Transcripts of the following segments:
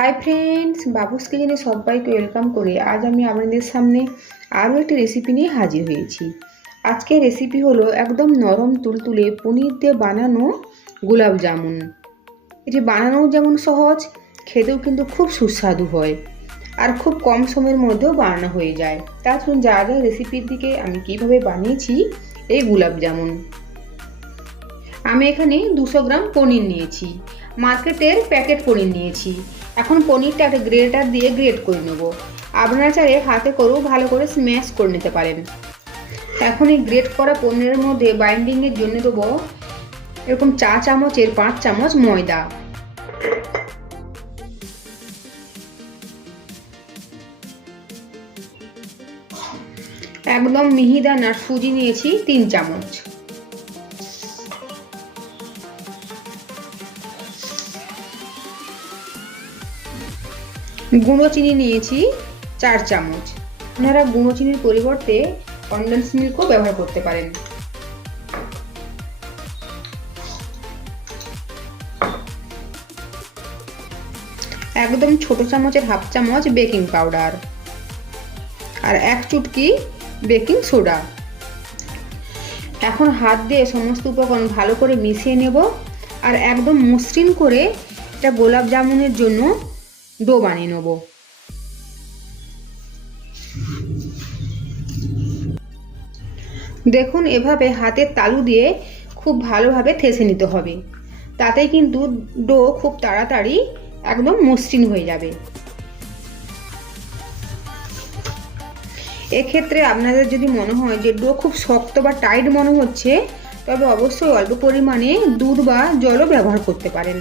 Hi friends, বাবুস কিচেনে সবাইকে welcome করে আজ আমি আপনাদের সামনে আরও একটি রেসিপি নিয়ে হাজির হয়েছি। আজকের রেসিপি হলো একদম নরম তুলতুলে পনির দিয়ে বানানো গোলাপ জামুন। এটি বানানোও যেমন সহজ, খেতেও কিন্তু খুব সুস্বাদু হয় আর খুব কম সময়ের মধ্যেও বানানো হয়ে যায়। তা শুনুন যা যা রেসিপির দিকে আমি কিভাবে বানিয়েছি এই গোলাপ জামুন। আমি এখানে 200 গ্রাম পনির নিয়েছি, মার্কেটের প্যাকেট পনির নিয়েছি। এখন পনিরটা একটা গ্রেটার দিয়ে গ্রেট করে নেব। আপনারা চাইলে হাতে করেও ভালো করে স্ম্যাশ করে নিতে পারেন। এখন এই গ্রেট করা পনিরের মধ্যে বাইন্ডিংয়ের জন্য দেবো এরকম 4 চামচের 5 চামচ ময়দা, একদম মিহি দানার সুজি নিয়েছি 3 চামচ, গুঁড়ো চিনি নিয়েছি 4 চামচ। আপনারা গুঁড়ো চিনির পরিবর্তে কনডেন্স মিল্কও ব্যবহার করতে পারেন। একদম ছোট চামচের হাফ চামচ বেকিং পাউডার আর 1 চুটকি বেকিং সোডা। এখন হাত দিয়ে সমস্ত উপকরণ ভালো করে মিশিয়ে নেব আর একদম মসৃণ করে এটা গোলাপ জামুনের জন্য ডো বানিয়ে নেব। দেখুন এভাবে হাতের তালু দিয়ে খুব ভালোভাবে থেসে নিতে হবে, তাতেই কিন্তু ডো খুব তাড়াতাড়ি একদম মসৃণ হয়ে যাবে। এক্ষেত্রে আপনাদের যদি মনে হয় যে ডো খুব শক্ত বা টাইট মনে হচ্ছে, তবে অবশ্যই অল্প পরিমাণে দুধ বা জলও ব্যবহার করতে পারেন।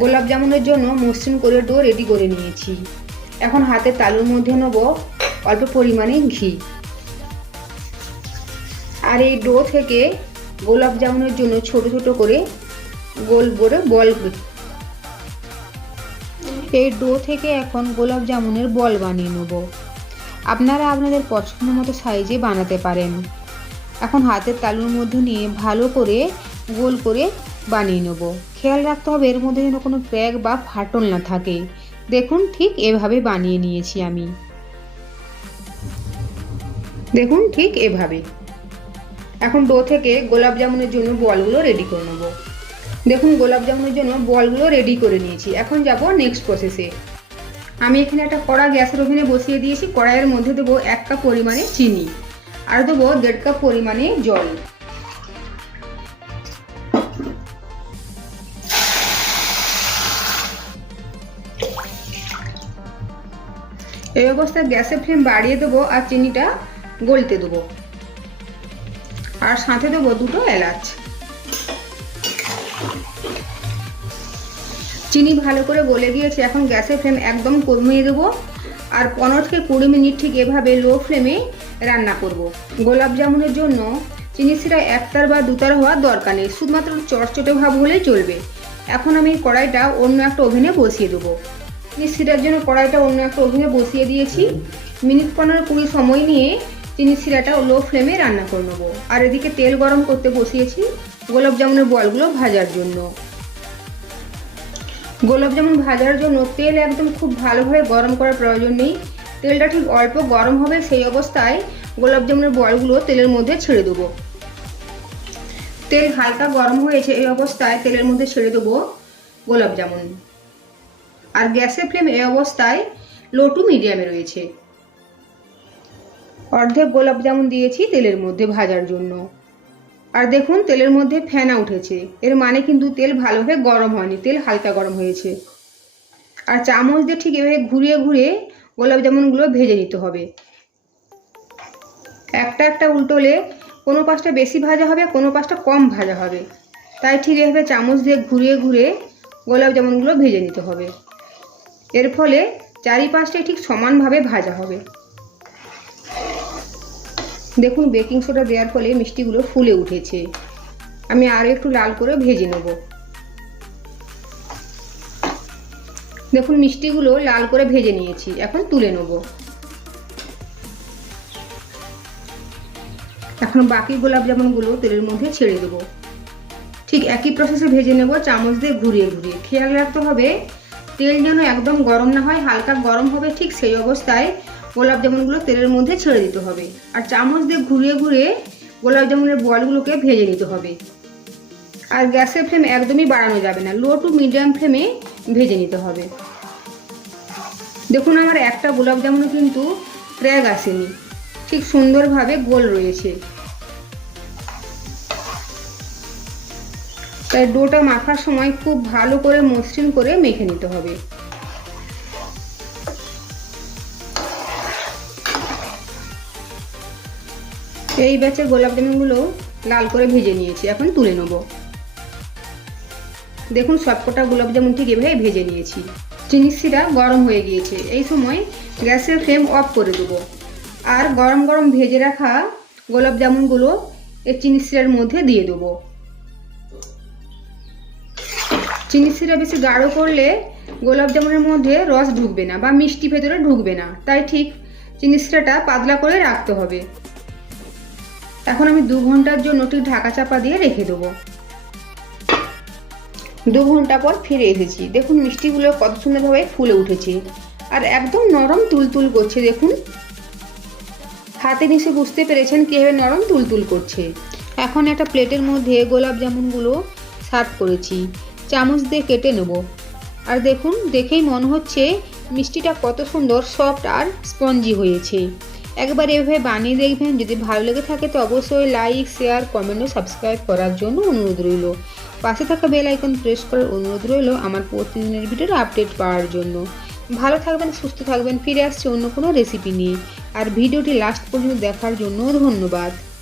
গোলাপ জামুনের জন্য মসৃণ করে ডো রেডি করে নিয়েছি। এখন হাতের তালুর মধ্যে নেব অল্প পরিমাণে ঘি আর এই ডো থেকে গোলাপ জামুনের জন্য ছোট ছোট করে গোল করে বল, এই ডো থেকে এখন গোলাপ জামুনের বল বানিয়ে নেব। আপনারা আপনাদের পছন্দ মতো সাইজে বানাতে পারেন। এখন হাতের তালুর মধ্যে নিয়ে ভালো করে গোল করে বানিয়ে নেব। খেয়াল রাখতে হবে এর মধ্যে যেন কোনো ক্র্যাক বা ফাটল না থাকে। দেখুন ঠিক এভাবে বানিয়ে নিয়েছি আমি। দেখুন ঠিক এভাবে। এখন ডো থেকে গোলাপ জামুনের জন্য বলগুলো রেডি করে নেব। দেখুন গোলাপ জামুনের জন্য বলগুলো রেডি করে নিয়েছি। এখন যাব নেক্সট প্রসেসে। আমি এখানে একটা কড়া গ্যাসের ওভেনে বসিয়ে দিয়েছি। কড়াইয়ের মধ্যে দেবো 1 কাপ পরিমাণে চিনি আর দেবো 1.5 কাপ পরিমাণে জল। এই অবস্থায় গ্যাসের ফ্লেম বাড়িয়ে দেবো আর চিনিটা গলতে দেবো আর সাথে দেবো 2টো এলাচ। চিনি ভালো করে গলে গিয়েছে। এখন গ্যাসের ফ্লেম একদম কমিয়ে দেবো আর 15 থেকে 20 মিনিট ঠিক এভাবে লো ফ্লেমে রান্না করব। গোলাপ জামুনের জন্য চিনি শিরা একতার বা দুতার হওয়ার দরকার নেই, শুধুমাত্র চটচটে ভাব হলেই চলবে। এখন আমি কড়াইটা অন্য একটা ওভেনে বসিয়ে দেবো। চিনি শিরার জন্য কড়াইটা অন্য একটা ওভেনে বসিয়ে দিয়েছি। মিনিট 15-20 সময় নিয়ে চিনি শিরাটা লো ফ্লেমে রান্না করে নেবো। আর এদিকে তেল গরম করতে বসিয়েছি গোলাপ জামুনের বলগুলো ভাজার জন্য। গোলাপ জামুন ভাজার জন্য তেল একদম খুব ভালোভাবে গরম করার প্রয়োজন নেই। তেলটা ঠিক অল্প গরম হবে, সেই অবস্থায় গোলাপ জামুনের বলগুলো তেলের মধ্যে ছেড়ে দেবো। তেল হালকা গরম হয়েছে, এই অবস্থায় তেলের মধ্যে ছেড়ে দেবো গোলাপ জামুন। আর গ্যাসের ফ্লেম এই অবস্থায় লো টু মিডিয়ামে রয়েছে। অর্ধেক গোলাপ জামুন দিয়েছি তেলের মধ্যে ভাজার জন্য। আর দেখুন তেলের মধ্যে ফেনা উঠেছে, এর মানে কিন্তু তেল ভালোভাবে গরম হয়নি, তেল হালকা গরম হয়েছে। আর চামচ দিয়ে ঠিক এভাবে ঘুরিয়ে ঘুরিয়ে গোলাপ জামুনগুলো ভেজে নিতে হবে। একটা একটা উল্টোলে কোনো পাশটা বেশি ভাজা হবে, কোনো পাশটা কম ভাজা হবে, তাই ঠিক এভাবে চামচ দিয়ে ঘুরিয়ে ঘুরিয়ে গোলাপ জামুনগুলো ভেজে নিতে হবে। এর ফলে চারিপাশটাই ঠিক সমানভাবে ভাজা হবে। দেখুন বেকিং সোডা দেওয়ার ফলে মিষ্টিগুলো ফুলে উঠেছে। আমি আরও একটু লাল করে ভেজে নেব। দেখুন মিষ্টিগুলো লাল করে ভেজে নিয়েছি, এখন তুলে নেব। এখন বাকি গোলাপ জামুনগুলো তেলের মধ্যে ছেড়ে দেবো। ঠিক একই প্রসেসে ভেজে নেব, চামচ দিয়ে ঘুরিয়ে ঘুরিয়ে। খেয়াল রাখতে হবে তেল যেন একদম গরম না হয়, হালকা গরম হবে, ঠিক সেই অবস্থায় গোলাপ জামুনগুলো তেলের মধ্যে ছেড়ে দিতে হবে। আর চামচ দিয়ে ঘুরিয়ে ঘুরিয়ে গোলাপ জামুনের বলগুলোকে ভেজে নিতে হবে। আর গ্যাসের ফ্লেম একদমই বাড়ানো যাবে না, লো টু মিডিয়াম ফ্লেমে ভেজে নিতে হবে। দেখুন আমার একটা গোলাপ জামুনও কিন্তু ক্র্যাক আসেনি, ঠিক সুন্দরভাবে গোল রয়েছে। তাই ডোটা মাখার সময় খুব ভালো করে মসৃণ করে মেখে নিতে হবে। এই ব্যাচের গোলাপ জামুনগুলো লাল করে ভেজে নিয়েছি, এখন তুলে নেব। দেখুন সবকটা গোলাপ জামুন ঠিক এভাবে ভেজে নিয়েছি। চিনি শিরা গরম হয়ে গিয়েছে, এই সময় গ্যাসের ফ্লেম অফ করে দেবো। আর গরম গরম ভেজে রাখা গোলাপ জামুনগুলো এই চিনি শিরার মধ্যে দিয়ে দেবো। চিনি শিরা বেশি গাঢ় করলে গোলাপ জামুনের মধ্যে রস ঢুকবে না বা মিষ্টি ভেতরে ঢুকবে না, তাই ঠিক চিনি শিরাটা পাতলা করে রাখতে হবে। এখন আমি 2 ঘন্টার জন্য ঠিক ঢাকা চাপা দিয়ে রেখে দেবো। 2 ঘন্টা পর ফিরে এসেছি। দেখুন মিষ্টিগুলো কত সুন্দরভাবে ফুলে উঠেছে আর একদম নরম তুলতুল করছে। দেখুন হাতে নিশে বুঝতে পেরেছেন কীভাবে নরম তুলতুল করছে। এখন একটা প্লেটের মধ্যে গোলাপ জামুনগুলো সার্ভ করেছি, চামচ দিয়ে কেটে নেব। আর দেখুন দেখেই মনে হচ্ছে মিষ্টিটা কত সুন্দর সফট আর স্পঞ্জি হয়েছে। একবার এভাবে বানিয়ে দেখবেন, যদি ভালো লেগে থাকে তো অবশ্যই লাইক, শেয়ার, কমেন্ট ও সাবস্ক্রাইব করার জন্য অনুরোধ রইল। পাশে থাকা বেল আইকন প্রেস করার অনুরোধ রইল আমার প্রতিদিনের ভিডিওর আপডেট পাওয়ার জন্য। ভালো থাকবেন, সুস্থ থাকবেন। ফিরে আসছি অন্য কোনো রেসিপি নিয়ে। আর ভিডিওটি লাস্ট পর্যন্ত দেখার জন্য ধন্যবাদ।